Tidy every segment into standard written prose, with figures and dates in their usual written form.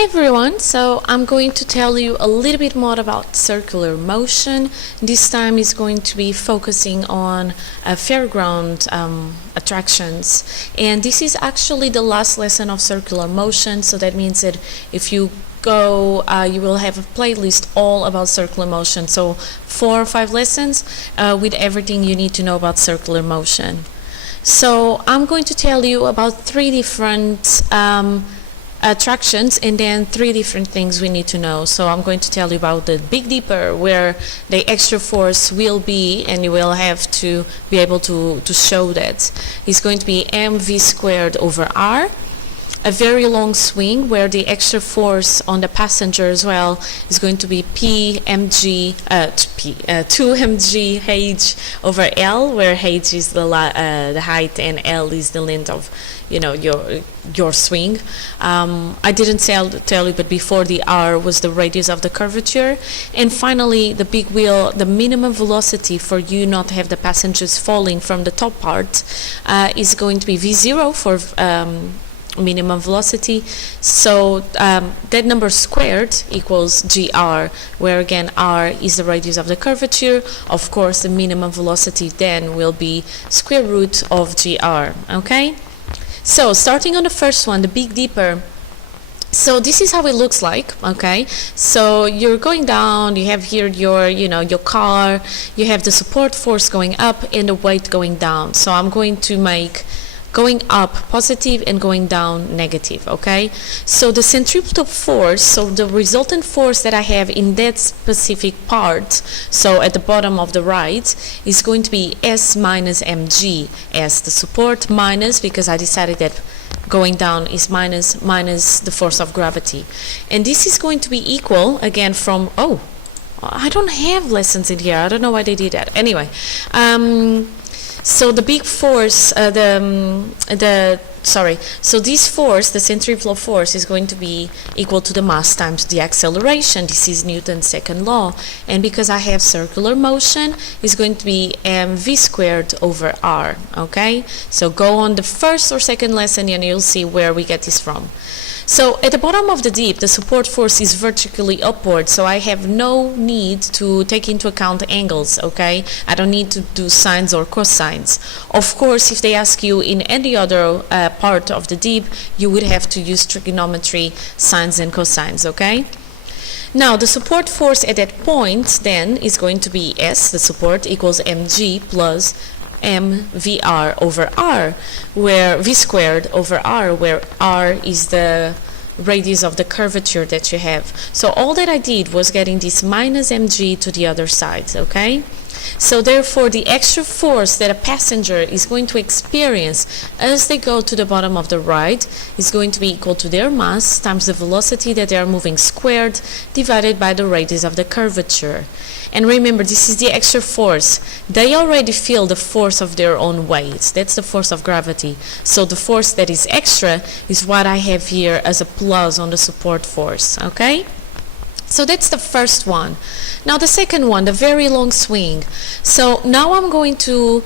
Hey everyone, so I'm going to tell you a little bit more about circular motion. This time is going to be focusing on fairground attractions, and this is actually the last lesson of circular motion, so that means that if you go, you will have a playlist all about circular motion, so 4 or 5 lessons with everything you need to know about circular motion. So I'm going to tell you about 3 different attractions and then 3 different things we need to know. So I'm going to tell you about the Big Dipper, where the extra force will be, and you will have to be able to show that. It's going to be mv squared over r. A very long swing where the extra force on the passenger as well is going to be 2mg h over L, where h is the height and L is the length of your swing. I didn't tell you, but before the R was the radius of the curvature. And finally, the big wheel, the minimum velocity for you not to have the passengers falling from the top part is going to be v0 for minimum velocity. So that number squared equals gr, where again r is the radius of the curvature. Of course, the minimum velocity then will be square root of gr. Okay, so starting on the first one, the Big Dipper. So this is how it looks like. Okay, so you're going down, you have here your car, you have the support force going up and the weight going down. So I'm going to make going up positive and going down negative. Okay, so the centripetal force, so the resultant force that I have in that specific part, so at the bottom of the right, is going to be S minus mg. S the support, minus, because I decided that going down is minus the force of gravity, and this is going to be equal again from, I don't have lessons in here, I don't know why they did that. Anyway, so the big force, so this force, the centrifugal force, is going to be equal to the mass times the acceleration. This is Newton's second law, and because I have circular motion, it's going to be mv squared over r. Okay, so go on the first or second lesson and you'll see where we get this from. So at the bottom of the dip, the support force is vertically upward, so I have no need to take into account angles. Okay, I don't need to do sines or cosines. Of course, if they ask you in any other part of the dip, you would have to use trigonometry, sines and cosines. Okay, now the support force at that point then is going to be S, the support, equals mg plus mvr over r, where v squared over r, where r is the radius of the curvature that you have. So all that I did was getting this minus mg to the other side. Okay, so therefore the extra force that a passenger is going to experience as they go to the bottom of the ride is going to be equal to their mass times the velocity that they are moving squared divided by the radius of the curvature. And remember, this is the extra force. They already feel the force of their own weight. That's the force of gravity. So the force that is extra is what I have here as a plus on the support force. Okay? So that's the first one. Now the second one, the very long swing. So now I'm going to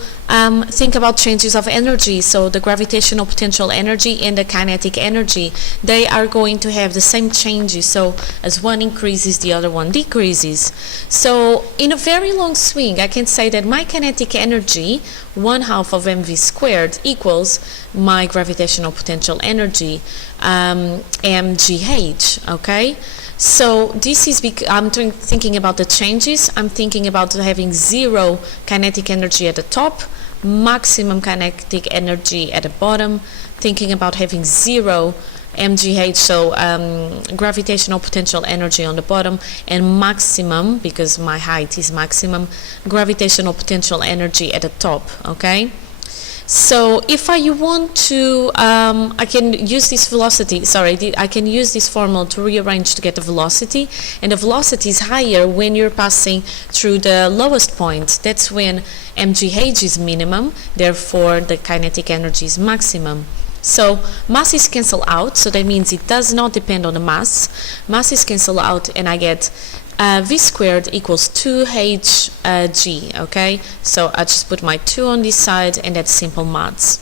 think about changes of energy. So the gravitational potential energy and the kinetic energy, they are going to have the same changes. So as one increases, the other one decreases. So in a very long swing, I can say that my kinetic energy, 1/2 of mv squared, equals my gravitational potential energy, mgh. Okay, so this is I'm thinking about the changes. I'm thinking about having 0 kinetic energy at the top, maximum kinetic energy at the bottom, thinking about having 0 mgh, so gravitational potential energy on the bottom, and maximum, because my height is maximum, gravitational potential energy at the top. Okay, so if I want to, I can use this I can use this formula to rearrange to get the velocity, and the velocity is higher when you're passing through the lowest point. That's when mgh is minimum, therefore the kinetic energy is maximum. So masses cancel out, so that means it does not depend on the mass. Masses cancel out and I get v squared equals 2hg. Okay, so I just put my 2 on this side and that's simple maths.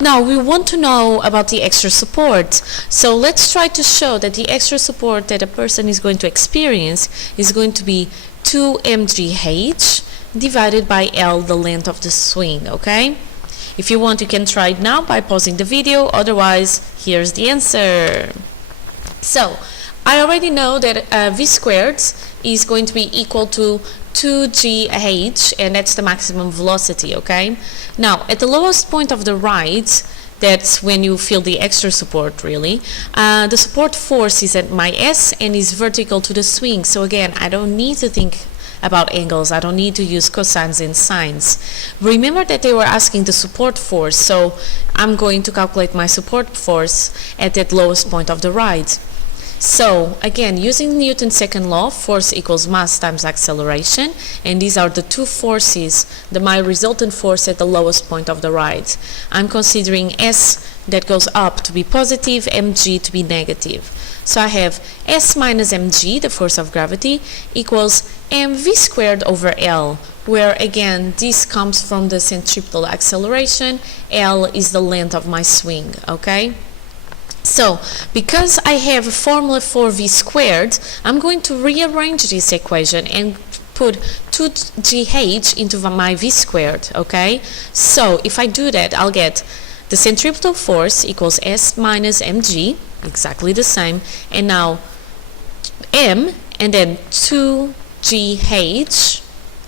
Now we want to know about the extra support. So let's try to show that the extra support that a person is going to experience is going to be 2 mgh divided by L, the length of the swing, okay? If you want, you can try it now by pausing the video, otherwise here's the answer. So I already know that v squared is going to be equal to 2gh, and that's the maximum velocity, okay? Now at the lowest point of the ride, that's when you feel the extra support, really. The support force is at my S and is vertical to the swing. So again, I don't need to think about angles. I don't need to use cosines and sines. Remember that they were asking the support force, so I'm going to calculate my support force at that lowest point of the ride. So again, using Newton's second law, force equals mass times acceleration, and these are the two forces, my resultant force at the lowest point of the ride. I'm considering S that goes up to be positive, mg to be negative. So I have S minus mg, the force of gravity, equals mv squared over L, where again this comes from the centripetal acceleration. L is the length of my swing, okay? So because I have a formula for v squared, I'm going to rearrange this equation and put 2gh into my v squared, okay? So if I do that, I'll get the centripetal force equals S minus mg, exactly the same, and now m and then 2gh,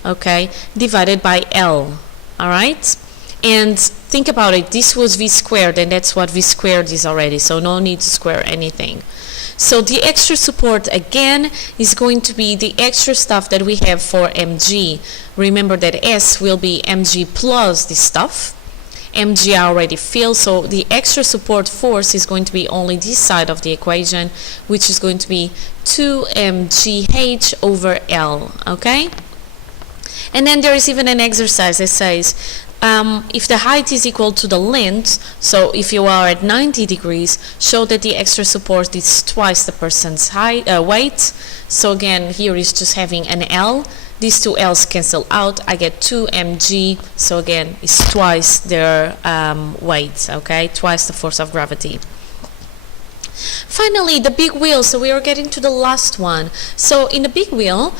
okay, divided by L, all right? And think about it, this was v squared, and that's what v squared is already, so no need to square anything. So the extra support again is going to be the extra stuff that we have for mg. Remember that S will be mg plus this stuff. Mg I already feel, so the extra support force is going to be only this side of the equation, which is going to be 2mgh over L, okay? And then there is even an exercise that says if the height is equal to the length, so if you are at 90 degrees, show that the extra support is twice the person's height, weight. So again, here is just having an L. These two L's cancel out. I get 2 mg, so again, it's twice their weight, okay? Twice the force of gravity. Finally, the big wheel. So we are getting to the last one. So in the big wheel,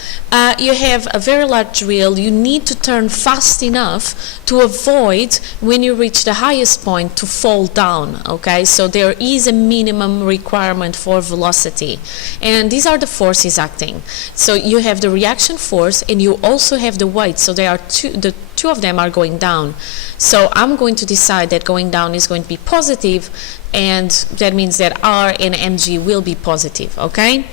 you have a very large wheel. You need to turn fast enough to avoid, when you reach the highest point, to fall down, okay? So there is a minimum requirement for velocity, and these are the forces acting. So you have the reaction force and you also have the weight, so there are the two of them are going down. So I'm going to decide that going down is going to be positive, and that means that R and mg will be positive, okay?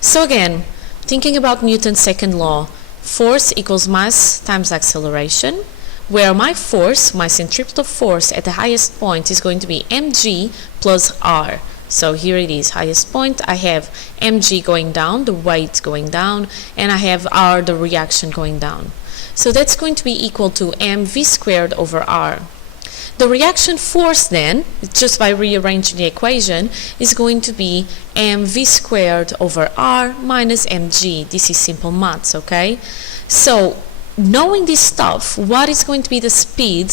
So again, thinking about Newton's second law, force equals mass times acceleration, where my force, my centripetal force at the highest point is going to be mg plus R. So here it is, highest point, I have mg going down, the weight going down, and I have R, the reaction, going down. So that's going to be equal to mv squared over R. The reaction force then, just by rearranging the equation, is going to be mv squared over R minus mg. This is simple maths, okay? So knowing this stuff, what is going to be the speed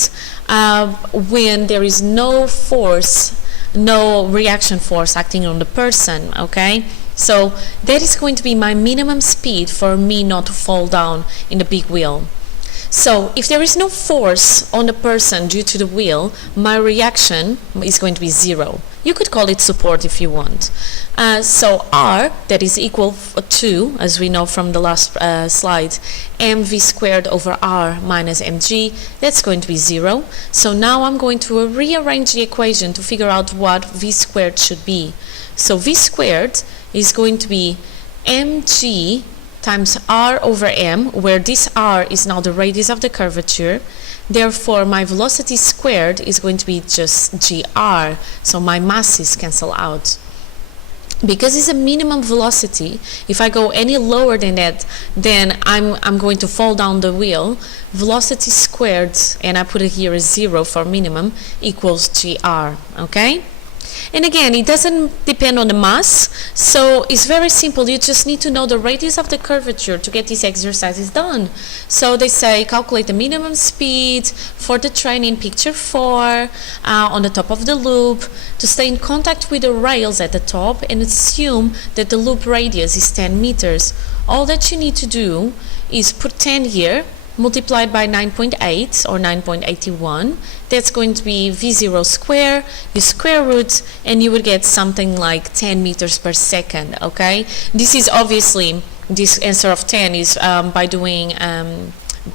when there is no force, no reaction force acting on the person, okay? So that is going to be my minimum speed for me not to fall down in the big wheel. So if there is no force on the person due to the wheel, my reaction is going to be 0. You could call it support if you want. So R, that is equal to, as we know from the last slide, mv squared over R minus mg, that's going to be 0. So now I'm going to rearrange the equation to figure out what v squared should be. So v squared is going to be mg times R over m, where this R is now the radius of the curvature. Therefore, my velocity squared is going to be just gr, so my masses cancel out. Because it's a minimum velocity, if I go any lower than that, then I'm going to fall down the wheel. Velocity squared, and I put it here as 0 for minimum, equals gr, okay? And again, it doesn't depend on the mass, so it's very simple. You just need to know the radius of the curvature to get these exercises done. So they say calculate the minimum speed for the train in picture 4 on the top of the loop, to stay in contact with the rails at the top, and assume that the loop radius is 10 meters. All that you need to do is put 10 here, multiplied by 9.8 or 9.81. That's going to be V0 square. You square root and you would get something like 10 meters per second, okay? This is obviously, this answer of 10 is by doing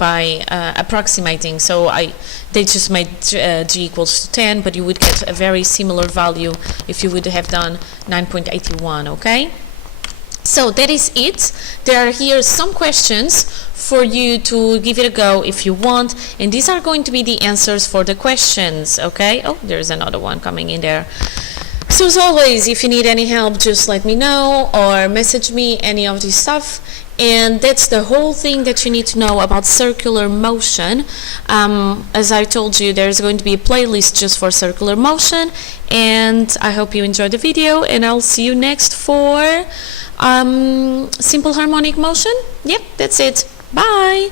approximating. So they just made g equals to 10, but you would get a very similar value if you would have done 9.81, okay? So that is it. There are here some questions for you to give it a go if you want, and these are going to be the answers for the questions, okay? Oh, there's another one coming in there. So as always, if you need any help, just let me know or message me any of this stuff. And that's the whole thing that you need to know about circular motion. As I told you, there's going to be a playlist just for circular motion, and I hope you enjoyed the video, and I'll see you next for simple harmonic motion. Yep, that's it. Bye.